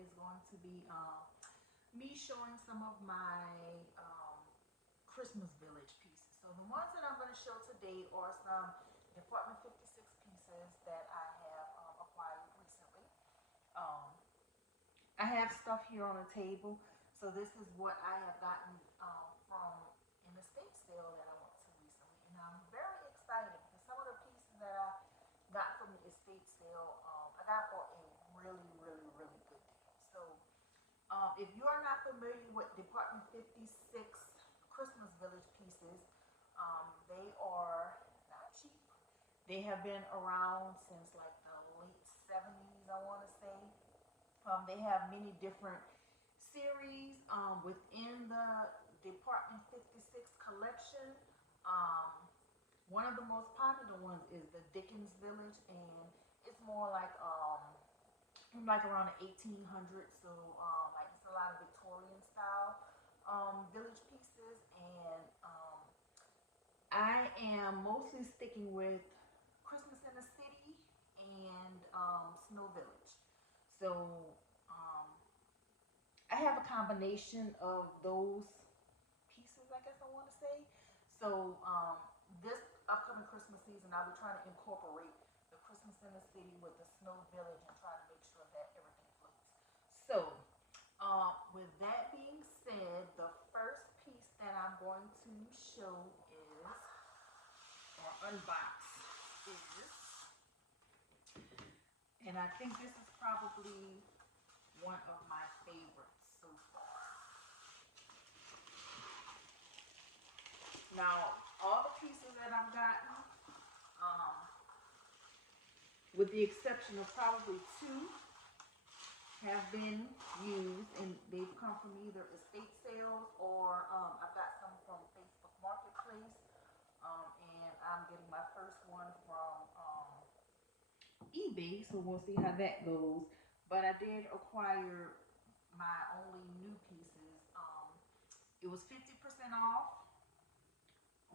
is going to be me showing some of my Christmas Village pieces. So the ones that I'm going to show today are some Department 56 pieces that I have acquired recently. Um, I have stuff here on the table. So this is what I have gotten from an estate sale that I went to recently. And I'm very excited because some of the pieces that I got from the estate sale, I got for a really, really, really good deal. So if you are not familiar with Department 56 Christmas Village pieces, they are not cheap. They have been around since like the late 70s, I want to say. They have many different series within the Department 56 collection. Um, One of the most popular ones is the Dickens Village, and it's more like around the 1800s. So like it's a lot of Victorian style village pieces, and I am mostly sticking with Christmas in the City and Snow Village. So um, I have a combination of those pieces, I guess I want to say. So this upcoming Christmas season, I'll be trying to incorporate the Christmas in the City with the Snow Village and try to make sure that everything floats. So with that being said, the first piece that I'm going to show is, or unbox, is, and I think this is probably one of my favorites so far. Now, all the pieces that I've gotten, um, with the exception of probably two, have been used, and they've come from either estate sales or I've got some from Facebook Marketplace, and I'm getting my first one from eBay, so we'll see how that goes. But I did acquire my only new pieces. It was 50% off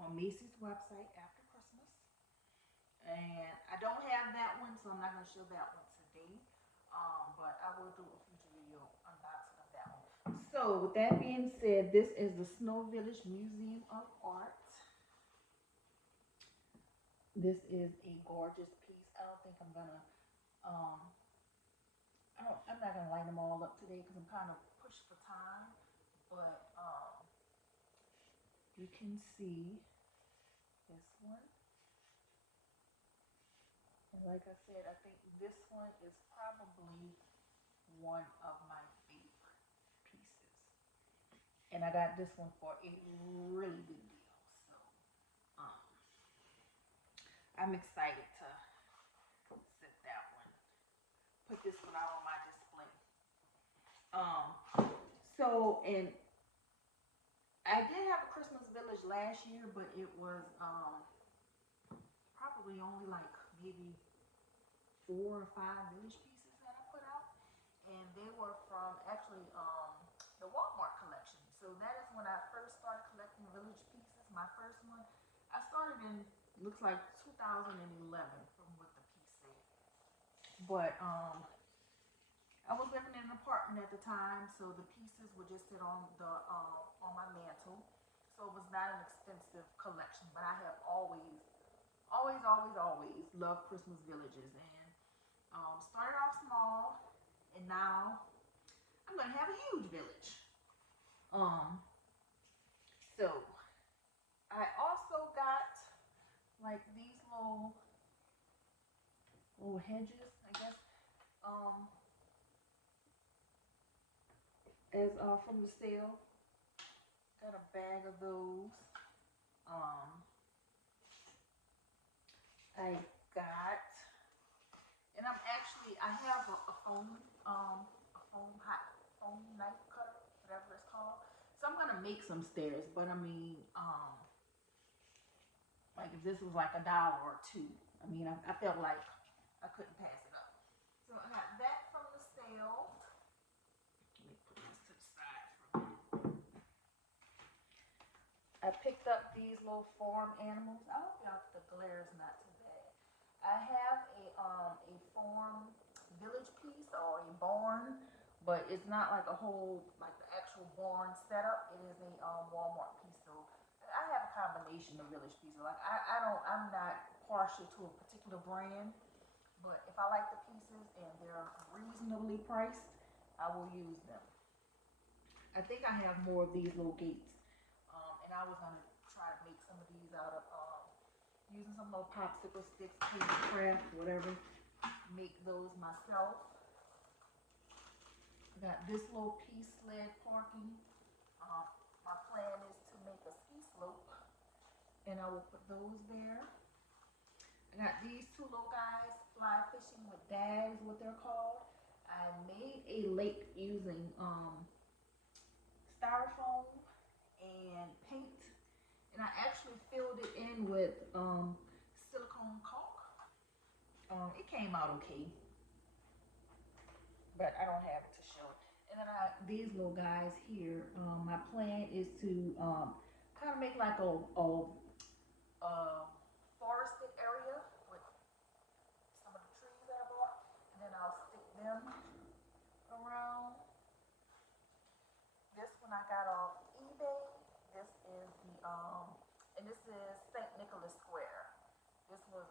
on Macy's website after Christmas. And I don't have that one, so I'm not going to show that one today. But I will do a future video unboxing of that one. So, with that being said, this is the Snow Village Museum of Art. This is a gorgeous piece. I don't think I'm gonna um, I'm not gonna line them all up today because I'm kind of pushed for time. But you can see this one, and like I said, I think this one is probably one of my favorite pieces. And I got this one for a really good deal. So um, I'm excited to set that one, put this one out on my display. And I did have a Christmas Village last year, but it was probably only like maybe 4 or 5 village pieces that I put out, and they were from actually the Walmart collection. So that is when I first started collecting village pieces. My first one, I started in looks like 2011 from what the piece said. But I was living in an apartment at the time, so the pieces would just sit on my mantle. So it was not an extensive collection, but I have always loved Christmas villages, and started off small, and now I'm gonna have a huge village. Um, so I also got like these little hedges, I guess, as from the sale. Got a bag of those. Um, I got, and I have a foam knife cutter, whatever it's called. So I'm gonna make some stairs, but I mean, like if this was like $1 or two, I mean, I felt like I couldn't pass it up. So I got that from the sale. Let me put this to the side for a minute. I picked up these little farm animals. I hope the glare is not too bad. I have a farm village piece or a barn but it's not like a whole, like the actual barn setup. It is a Walmart piece. So I have a combination of village pieces. Like I'm not partial to a particular brand, but if I like the pieces and they're reasonably priced, I will use them. I think I have more of these little gates, and I was gonna try to make some of these out of using some little popsicle sticks, paper craft, whatever. Make those myself. I got this little piece sled parking. Um, my plan is to make a ski slope, and I will put those there. I got these two little guys, fly fishing with dad is what they're called. I made a lake using styrofoam and paint, and I actually filled it in with silicone caulk. It came out okay, but I don't have it to show. And then these little guys here. My plan is to kind of make like a forested area with some of the trees that I bought, and then I'll stick them around. This one I got off eBay. This is and this is St. Nicholas Square. This was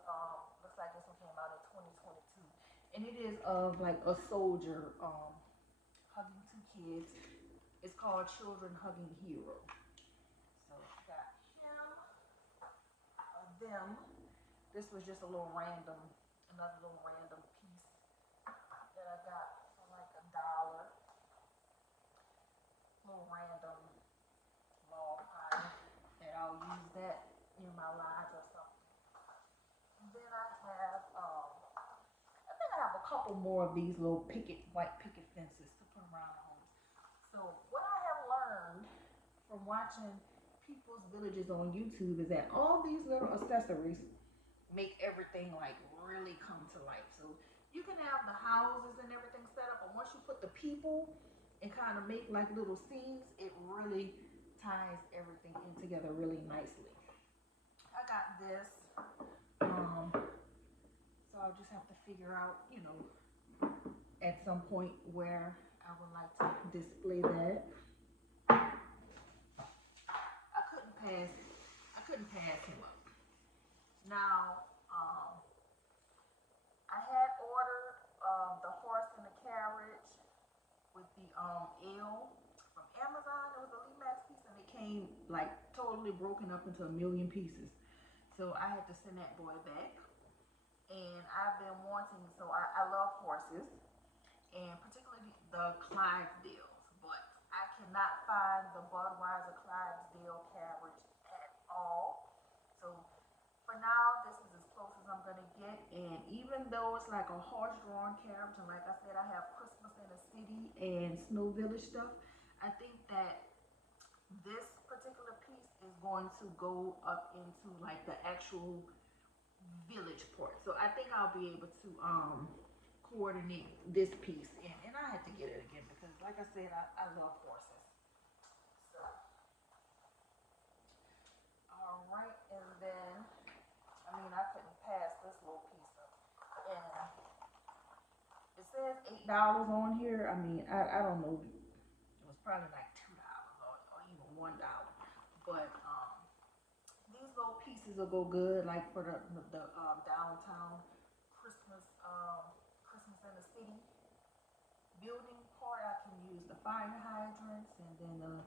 looks like this one came out in 2022, and it is of like a soldier hugging two kids. It's called Children Hugging Hero. So I got him, them. This was just a little random, another little random piece that I got for like $1. Little random log pile, and I'll use that in my lodge or something. And then I think I have a couple more of these little white picket fences to put around the homes. So what I have learned from watching people's villages on YouTube is that all these little accessories make everything like really come to life. So you can have the houses and everything set up, but once you put the people and kind of make like little scenes, it really ties everything in together really nicely. I got this. So I'll just have to figure out, at some point where I would like to display that. I couldn't pass him up. Now, I had ordered the horse and the carriage with the L from Amazon. It was a Max piece, and it came like totally broken up into a million pieces. So I had to send that boy back. And I've been wanting, so I love horses, and particularly the Clydesdales, but I cannot find the Budweiser Clydesdale carriage at all. So for now, this is as close as I'm gonna get. And even though it's like a horse-drawn carriage, and like I said, I have Christmas in the City and Snow Village stuff, I think that this particular piece is going to go up into like the actual village part. So I think I'll be able to coordinate this piece, and I had to get it again because like I said, I love horses. So all right, and then I couldn't pass this little piece up, and it says $8 on here. I don't know, it was probably like $2 or even $1, but these little pieces will go good, like for the downtown Christmas in the City building part. I can use the fire hydrants, and then I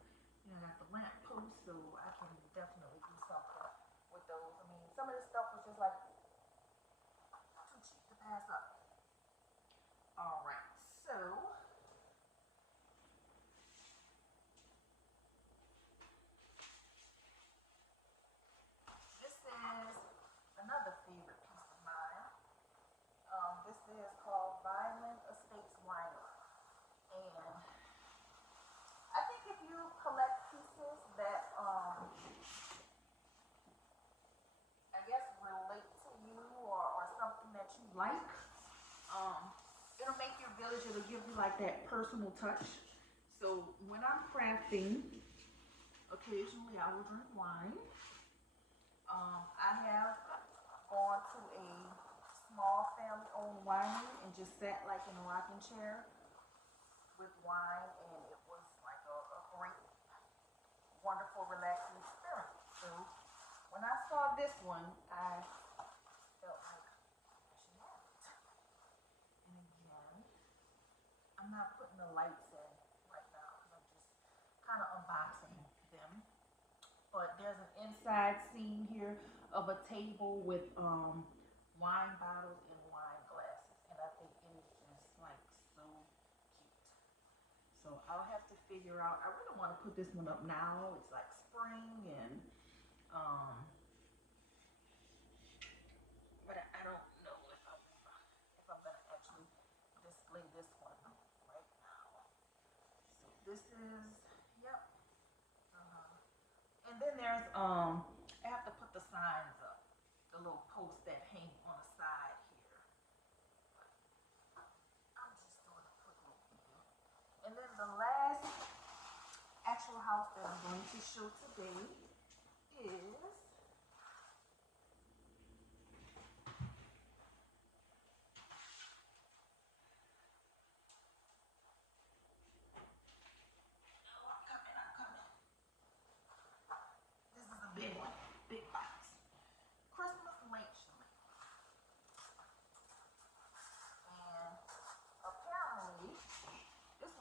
got the lamp post, so I can definitely do something with those. Some of this stuff was just like too cheap to pass up. All right, so this is another favorite piece of mine. This is called Vineland Estates Winery. And I think if you collect pieces that I guess relate to you, or something that you like, it'll make your village, it'll give you like that personal touch. So when I'm crafting, occasionally I will drink wine. I have gone to a small family owned winery and just sat like in a rocking chair with wine, and it was like a great, wonderful, relaxing experience. So when I saw this one, I felt like I should have it. And again, I'm not putting the lights in right now because I'm just kind of unboxing them. But there's an inside scene here of a table with wine bottles and wine glasses, and I think it is just like so cute. So I'll have to figure out. I really want to put this one up now. It's like spring, and um, but I don't know if I'm gonna actually display this one right now. So this is, yep. Uh, and then there's I have to put the signs up, the little posts that hang on the side here. I'm just doing a quick little video. And then the last actual house that I'm going to show today is I'm coming. This is a big one, big box. Christmas late chalet. And apparently this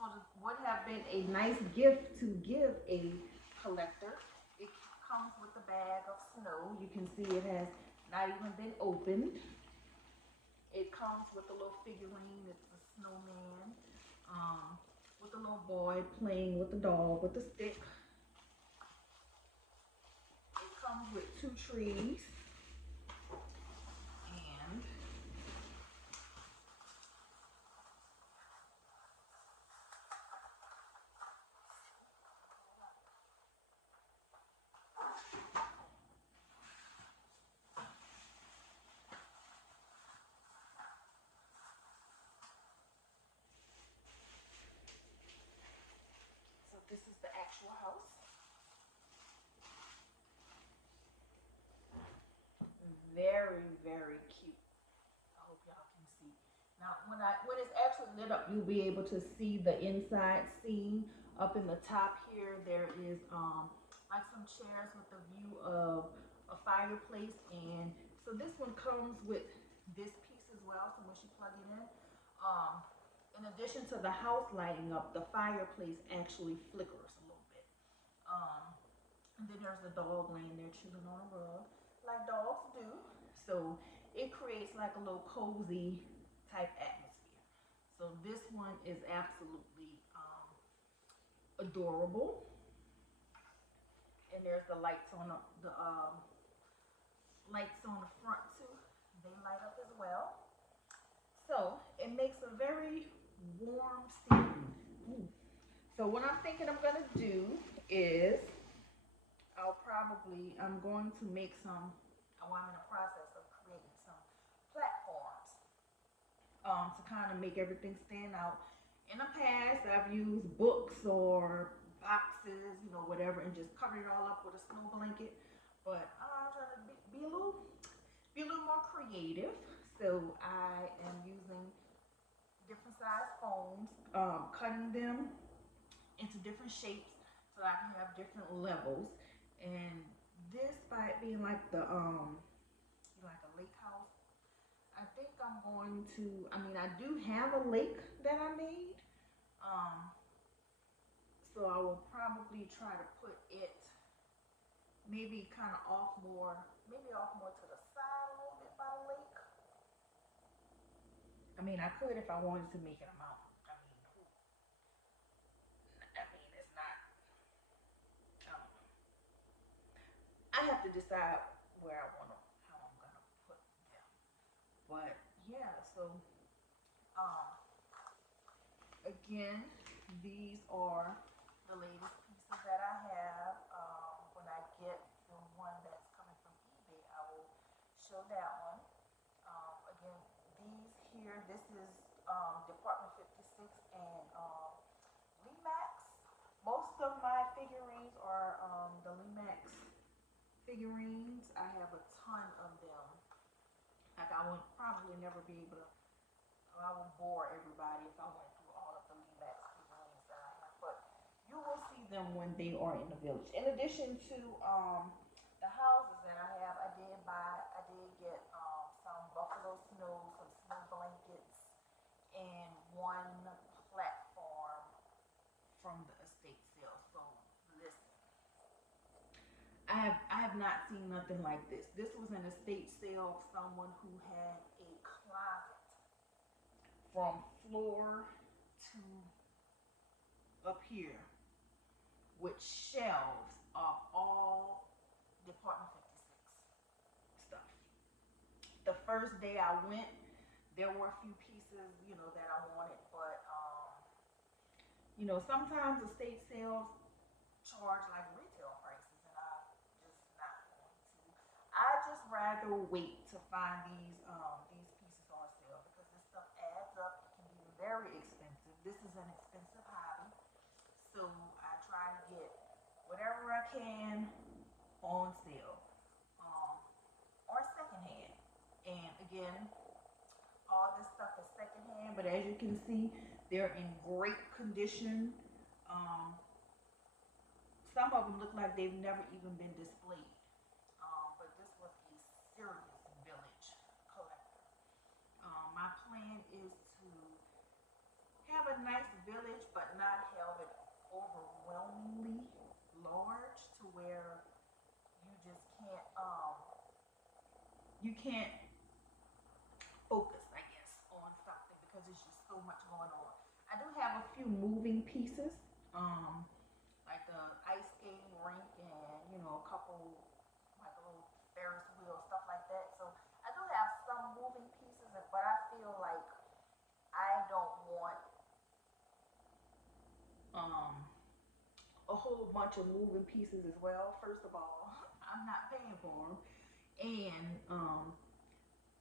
would have been a nice gift to give a collector. It comes with a bag of snow. You can see it has not even been opened. It comes with a little figurine. It's a snowman with a little boy playing with the dog with a stick. It comes with 2 trees and so this is the actual house. Very, very cute. I hope y'all can see. Now, when it's actually lit up, you'll be able to see the inside scene. Up in the top here, there is like some chairs with a view of a fireplace, and so this one comes with this piece as well. So once you plug it in addition to the house lighting up, the fireplace actually flickers a little bit. Um, and then there's a dog laying there chilling on a rug, like dogs do. So it creates like a little cozy type atmosphere. So this one is absolutely adorable. And there's the lights on the lights on the front too. They light up as well. So it makes a very warm scene. Ooh. So what I'm thinking I'm gonna do is I'm going to make some. I'm in the process of creating some platforms to kind of make everything stand out. In the past, I've used books or boxes, whatever, and just covered it all up with a snow blanket. But I'm trying to be a little more creative. So I am using different size foams, cutting them into different shapes so I can have different levels. And this, by it being like like a lake house, I think I'm going to. I mean, I do have a lake that I made, um, so I will probably try to put it maybe kind of off more to the side a little bit by the lake. I mean, I could if I wanted to make it a mountain. I mean, it's not. I have to decide where I want to, how I'm gonna put them. But yeah, so um, again, these are the latest pieces that I have. When I get the one that's coming from eBay, I will show that one. Again, these here, this is Department 56 and Lemax. Most of my figurines are the Lemax figurines. I have a ton of them. Like I would probably never be able to. I would bore everybody if I went through all of the Lemax figurines. them when they are in the village. In addition to the houses that I have, I did get some buffalo snow, some snow blankets, and one platform from the estate sale. So listen, I have not seen nothing like this. This was an estate sale of someone who had a closet from floor to up here with shelves of all Department 56 stuff. The first day I went, there were a few pieces, that I wanted, but sometimes estate sales charge like retail prices, and I'm just not going to. I just rather wait to find these pieces on sale because this stuff adds up. It can be very expensive. This is an expensive hobby, so I try to get whatever I can on sale, um, or secondhand. And again, all this stuff is secondhand, but as you can see, they're in great condition. Um, some of them look like they've never even been displayed. But this was a serious village collector. My plan is to have a nice village, but not have it overwhelmingly large to where you just can't focus, I guess, on something because there's just so much going on. I do have a few moving pieces, like the ice skating rink and a couple like a little Ferris wheel stuff like that. So I do have some moving pieces, but I feel like I don't want um a whole bunch of moving pieces as well. First of all, I'm not paying for them, and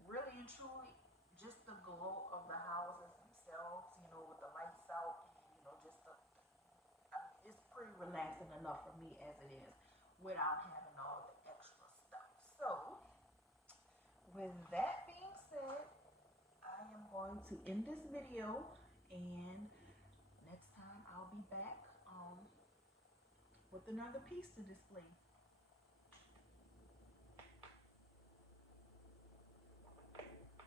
really and truly, just the glow of the houses themselves, with the lights out, just it's pretty relaxing enough for me as it is without having all the extra stuff. So, with that being said, I am going to end this video, and next time I'll be back with another piece to display.